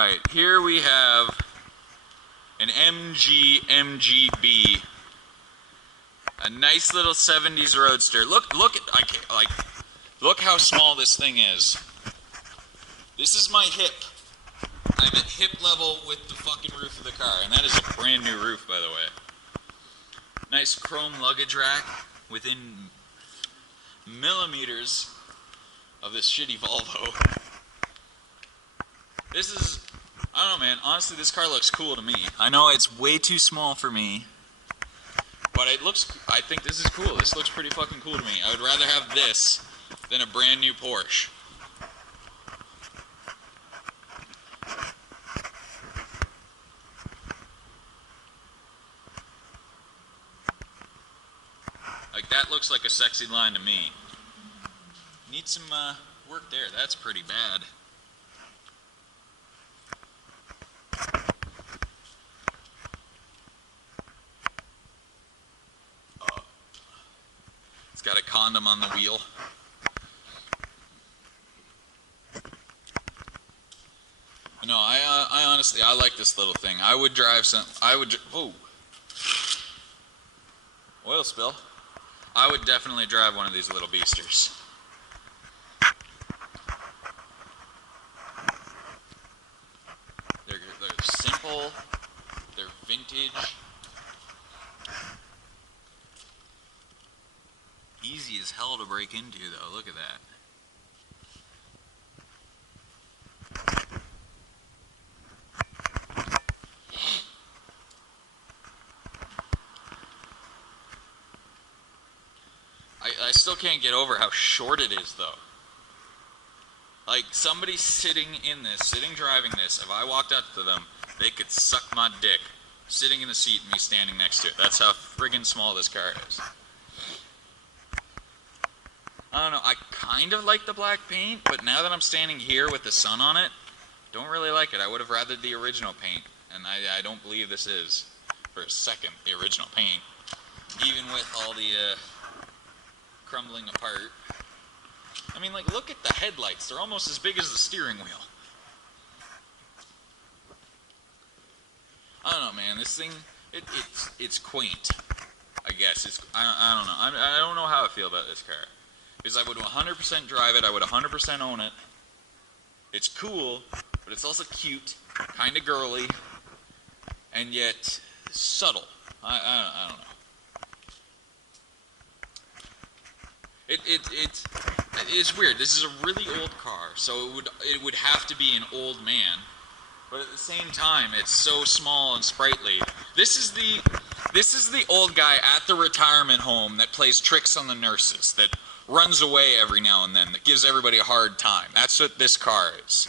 Alright, here we have an MGB. A nice little 70s Roadster. Look how small this thing is. This is my hip. I'm at hip level with the fucking roof of the car, and that is a brand new roof, by the way. Nice chrome luggage rack within millimeters of this shitty Volvo. This is, I don't know, man, honestly this car looks cool to me. I know it's way too small for me, but it looks, I think this is cool. This looks pretty fucking cool to me. I would rather have this than a brand new Porsche. Like, that looks like a sexy line to me. Need some work there. That's pretty bad. It's got a condom on the wheel. No, I honestly, I like this little thing. I would drive some, whoa. Oil spill. I would definitely drive one of these little beasters. They're simple, they're vintage. Easy as hell to break into though, look at that. I still can't get over how short it is though. Like, somebody sitting in this, driving this, if I walked up to them, they could suck my dick sitting in the seat and me standing next to it. That's how friggin' small this car is. I don't know, I kind of like the black paint, but now that I'm standing here with the sun on it, don't really like it. I would have rather the original paint, and I don't believe this is, for a second, the original paint. Even with all the crumbling apart. I mean, like, look at the headlights. They're almost as big as the steering wheel. I don't know, man. This thing, it's quaint, I guess. I don't know. I don't know how I feel about this car. Because I would 100% drive it. I would 100% own it. It's cool, but it's also cute, kind of girly, and yet subtle. I don't know. It's weird. This is a really old car, so it would have to be an old man. But at the same time, it's so small and sprightly. This is the old guy at the retirement home that plays tricks on the nurses, that runs away every now and then, that gives everybody a hard time. That's what this car is.